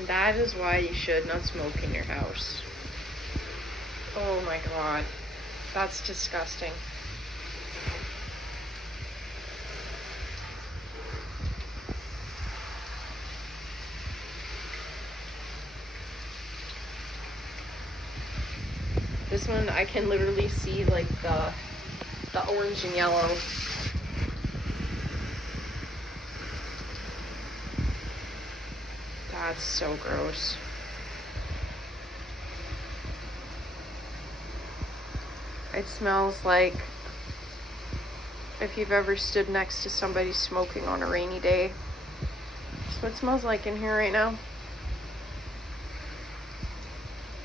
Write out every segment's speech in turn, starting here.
And that is why you should not smoke in your house. Oh my god. That's disgusting. This one, I can literally see like the orange and yellow. That's so gross. It smells like if you've ever stood next to somebody smoking on a rainy day. That's what it smells like in here right now.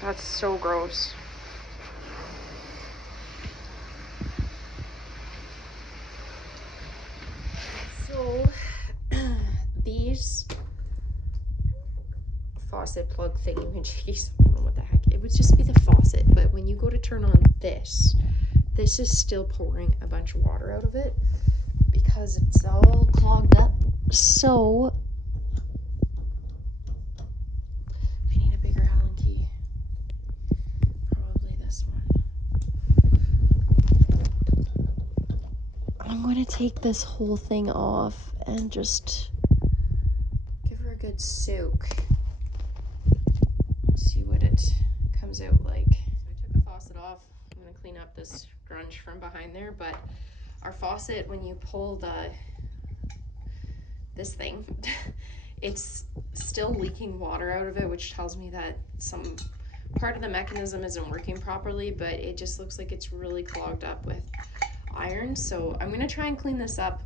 That's so gross. So these faucet plug thingy-majiggies, I don't know what the heck, it would just be the faucet, but when you go to turn on this is still pouring a bunch of water out of it because it's all clogged up. So I need a bigger Allen key. Probably this one. I'm going to take this whole thing off and just give her a good soak. See what it comes out like. So I took the faucet off. I'm going to clean up this grunge from behind there, but our faucet, when you pull this thing, it's still leaking water out of it, which tells me that some part of the mechanism isn't working properly, but it just looks like it's really clogged up with iron. So I'm going to try and clean this up.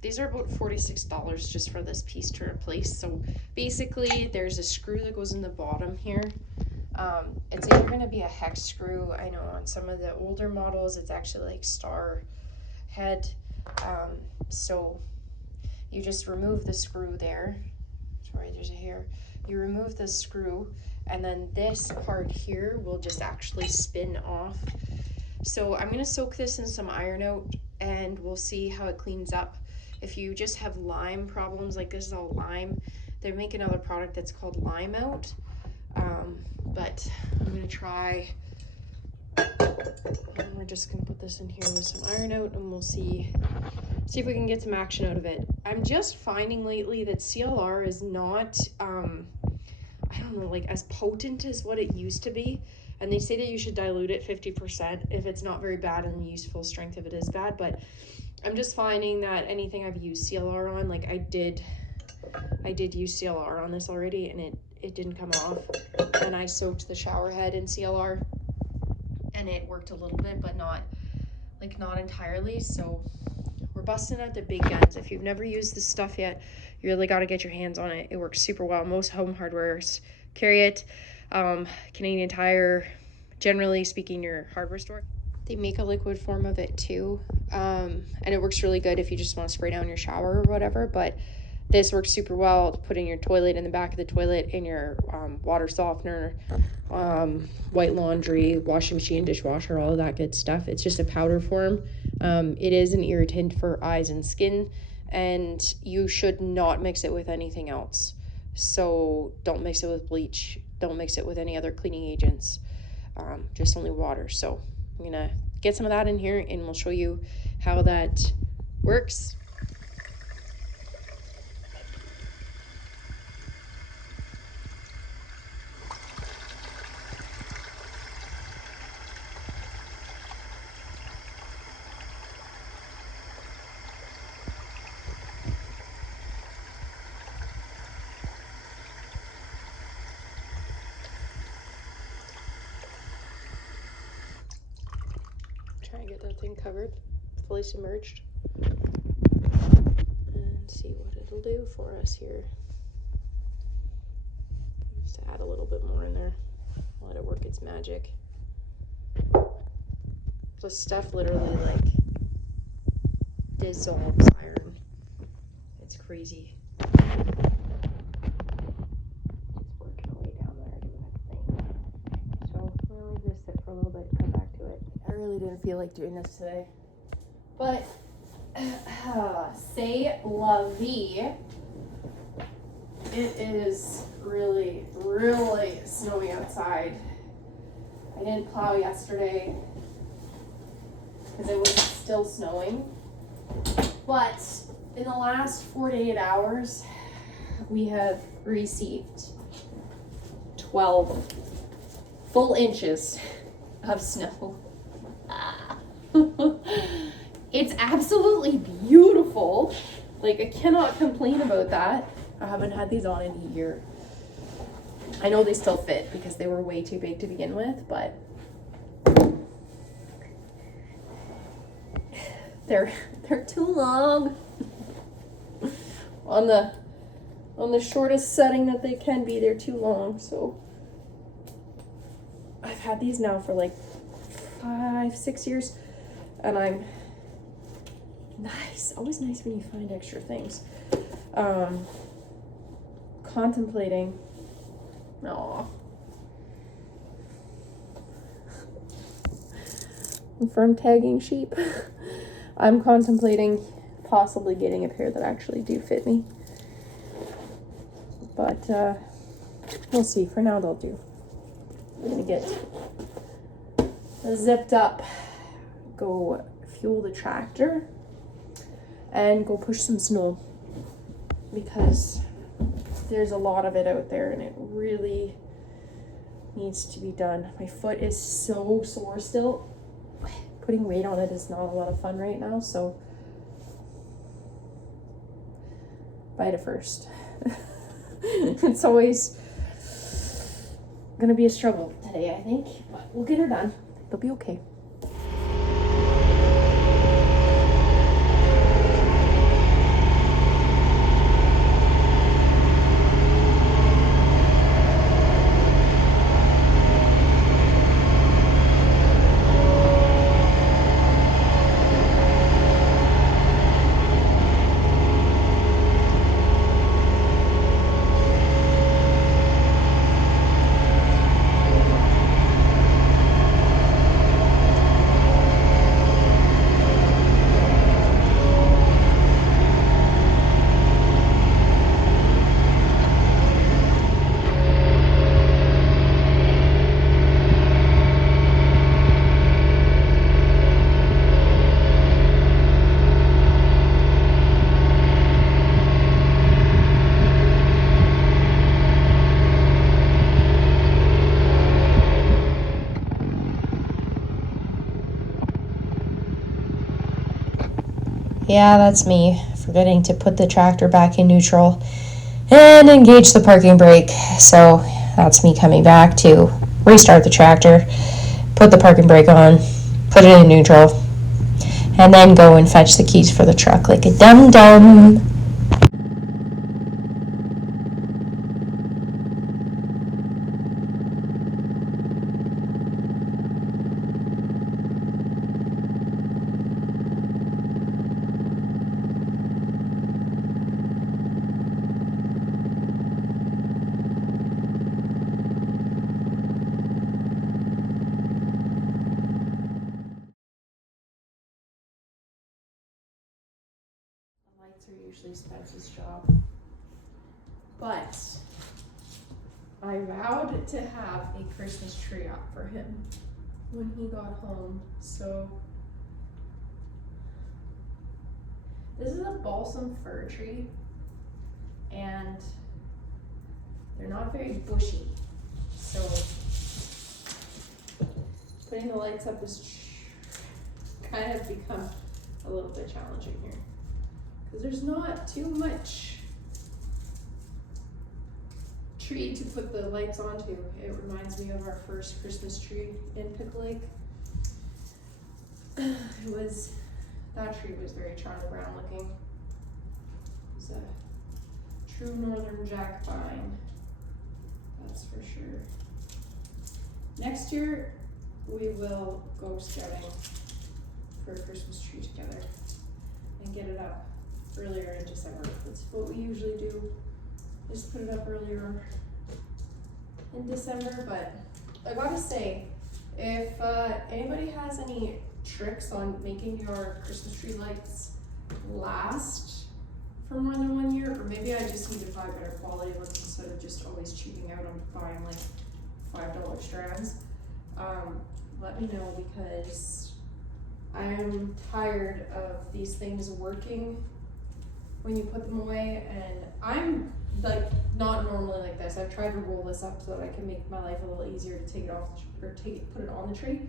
These are about $46 just for this piece to replace. So basically there's a screw that goes in the bottom here. It's either going to be a hex screw. I know on some of the older models it's actually like star head. So you just remove the screw there. Sorry, there's a hair. You remove the screw and then this part here will just actually spin off. So I'm going to soak this in some iron out and we'll see how it cleans up. If you just have lime problems, like this is all lime, they make another product that's called Lime Out. But I'm going to try, and we're just going to put this in here with some iron out and we'll see if we can get some action out of it. I'm just finding lately that CLR is not, I don't know, like as potent as what it used to be. And they say that you should dilute it 50% if it's not very bad and use full strength if it is bad. But I'm just finding that anything I've used CLR on, like I did use CLR on this already and it didn't come off. And I soaked the shower head in CLR and it worked a little bit, but not entirely. So we're busting out the big guns. If you've never used this stuff yet, you really got to get your hands on it. It works super well. Most home hardwares carry it. Canadian Tire, generally speaking, your hardware store, they make a liquid form of it too. And it works really good if you just want to spray down your shower or whatever, but this works super well to put in your toilet, in the back of the toilet, in your water softener, white laundry, washing machine, dishwasher, all of that good stuff. It's just a powder form. It is an irritant for eyes and skin, and you should not mix it with anything else. So don't mix it with bleach. Don't mix it with any other cleaning agents. Just only water. So I'm gonna get some of that in here and we'll show you how that works. Try and get that thing covered, fully submerged, and see what it'll do for us here. Just add a little bit more in there, let it work its magic. The stuff literally like dissolves iron. It's crazy. It's working away down there doing its thing. So I'm gonna leave this sit for a little bit and come back to it. I really didn't feel like doing this today, but c'est la vie. It is really really, really snowy outside. I didn't plow yesterday because it was still snowing. But in the last 48 hours, we have received 12 full inches of snow. It's absolutely beautiful. Like, I cannot complain about that. I haven't had these on in a year. I know they still fit because they were way too big to begin with, but they're too long on the shortest setting that they can be. They're too long. So I've had these now for like 5-6 years, and I'm nice. Always nice when you find extra things. Contemplating. Aw. From tagging sheep, I'm contemplating possibly getting a pair that actually do fit me. But we'll see. For now, they'll do. I'm gonna get zipped up, go fuel the tractor, and go push some snow, because there's a lot of it out there and it really needs to be done. My foot is so sore still. Putting weight on it is not a lot of fun right now, so bite it first. It's always gonna be a struggle today, I think, but we'll get her done. It'll be okay. Yeah, that's me, forgetting to put the tractor back in neutral and engage the parking brake. So that's me coming back to restart the tractor, put the parking brake on, put it in neutral, and then go and fetch the keys for the truck like a dum-dum. Are usually Spence's job, but I vowed to have a Christmas tree up for him when he got home. So this is a balsam fir tree, and they're not very bushy, so putting the lights up is kind of become a little bit challenging here, because there's not too much tree to put the lights onto. It reminds me of our first Christmas tree in Pickle Lake. That tree was very Charlie Brown looking. It was a true northern jack pine, that's for sure. Next year we will go scouting for a Christmas tree together and get it up earlier in December. That's what we usually do, just put it up earlier in December. But I gotta say, if anybody has any tricks on making your Christmas tree lights last for more than 1 year, or maybe I just need to buy better quality ones instead of just always cheaping out on buying like $5 strands, let me know, because I am tired of these things working when you put them away. And I'm like not normally like this. I've tried to roll this up so that I can make my life a little easier to take it off or put it on the tree.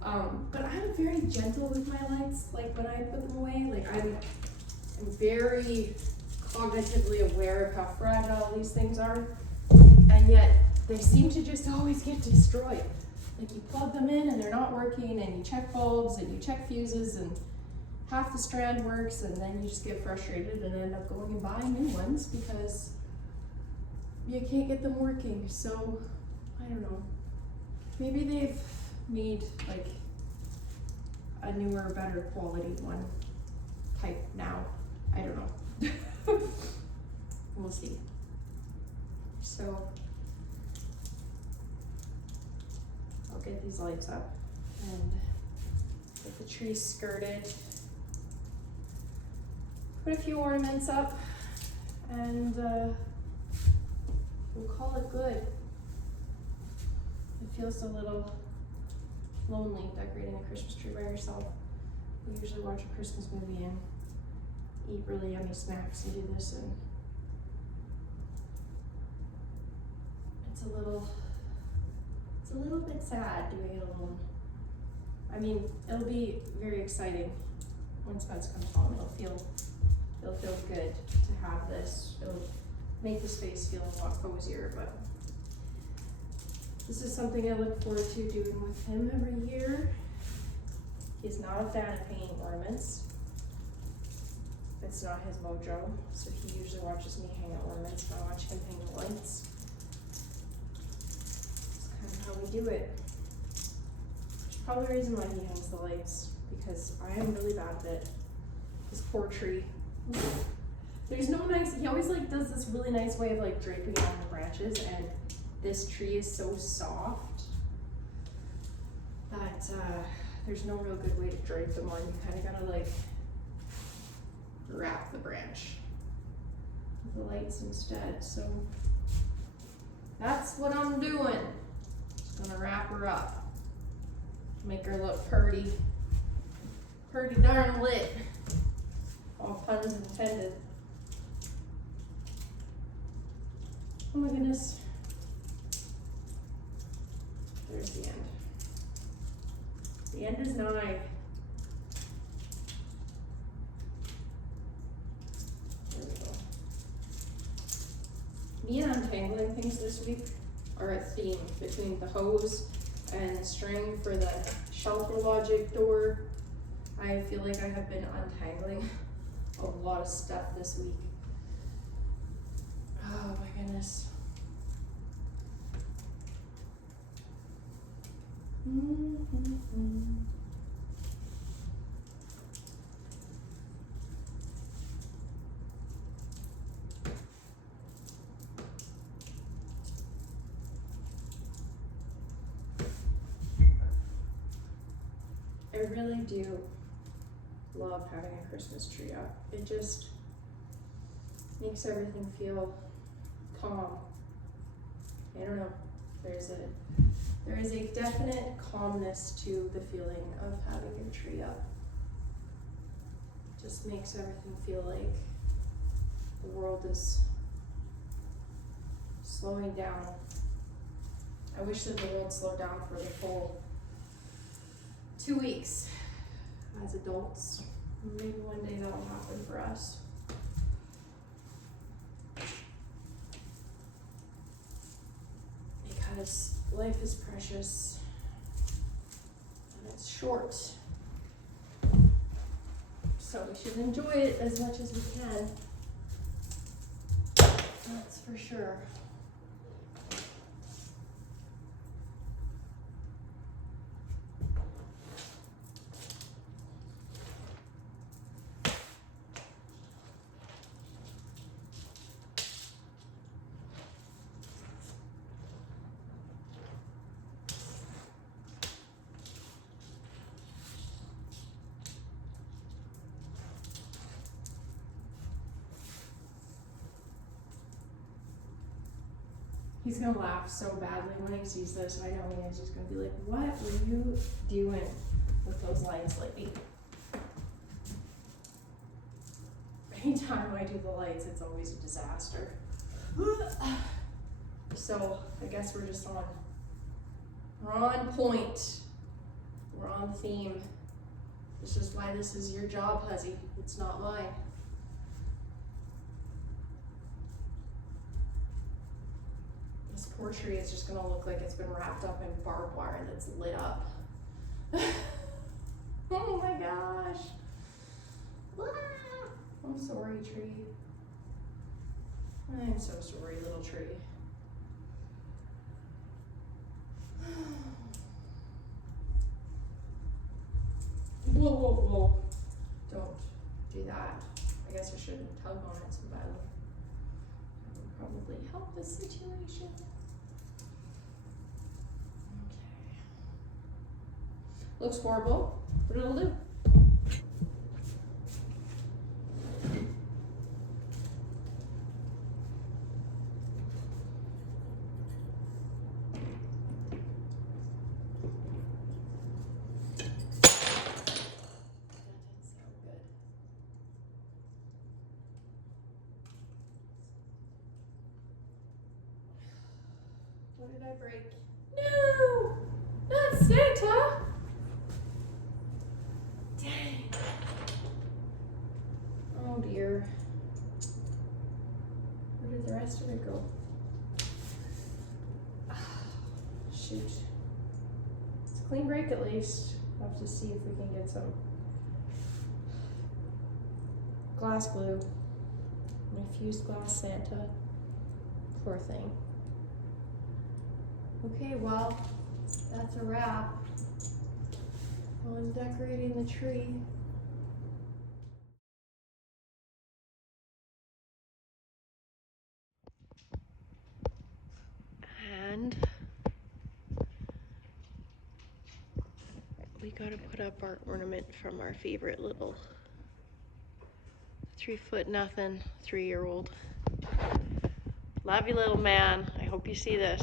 But I'm very gentle with my lights. Like when I put them away, like I'm very cognitively aware of how fragile these things are, and yet they seem to just always get destroyed. Like you plug them in and they're not working, and you check bulbs and you check fuses and half the strand works, and then you just get frustrated and end up going and buying new ones because you can't get them working. So I don't know, maybe they've made like a newer, better quality one type now. I don't know. We'll see. So I'll get these lights up and get the tree skirted, put a few ornaments up, and we'll call it good. It feels a little lonely decorating a Christmas tree by yourself. We usually watch a Christmas movie and eat really yummy snacks and do this, and it's a little bit sad doing it alone. I mean, it'll be very exciting when Spence comes home. It'll feel good to have this. It'll make the space feel a lot cozier, but this is something I look forward to doing with him every year. He's not a fan of painting ornaments. It's not his mojo, so he usually watches me hang out ornaments, and I watch him hang the lights. It's kind of how we do it. Which is probably the reason why he hangs the lights, because I am really bad at it. This poor tree. There's no nice, he always like does this really nice way of like draping on the branches, and this tree is so soft that there's no real good way to drape them on. You kind of gotta like wrap the branch with the lights instead. So that's what I'm doing. Just gonna wrap her up, make her look pretty darn lit. All puns intended. Oh my goodness. There's the end. The end is nigh. There we go. Me and untangling things this week are a theme between the hose and the string for the shelter logic door. I feel like I have been untangling a lot of stuff this week. Oh my goodness. I really do love having a Christmas tree up. It just makes everything feel calm. I don't know. There is a definite calmness to the feeling of having your tree up. It just makes everything feel like the world is slowing down. I wish that the world slowed down for the full 2 weeks as adults. Maybe one day that'll happen for us. Because life is precious and it's short. So we should enjoy it as much as we can. That's for sure. He's gonna laugh so badly when he sees this. I know he's just gonna be like, what were you doing with those lights lately? Anytime I do the lights, it's always a disaster. So I guess we're just we're on point. We're on theme. This is why this is your job, Huzzy. It's not mine. This poor tree is just gonna look like it's been wrapped up in barbed wire that's lit up. Oh my gosh. I'm sorry, tree. I'm so sorry, little tree. Whoa, whoa, whoa. Don't do that. I guess I shouldn't tug on it so badly. That would probably help the situation. Okay. Looks horrible, but it'll do. What did I break? No! Not Santa! Dang. Oh dear. Where did the rest of it go? Shoot. It's a clean break at least. We'll have to see if we can get some glass glue. My fused glass Santa. Poor thing. Okay, well, that's a wrap on decorating the tree. And we gotta put up our ornament from our favorite little 3-foot nothing 3-year-old. Love you, little man. I hope you see this.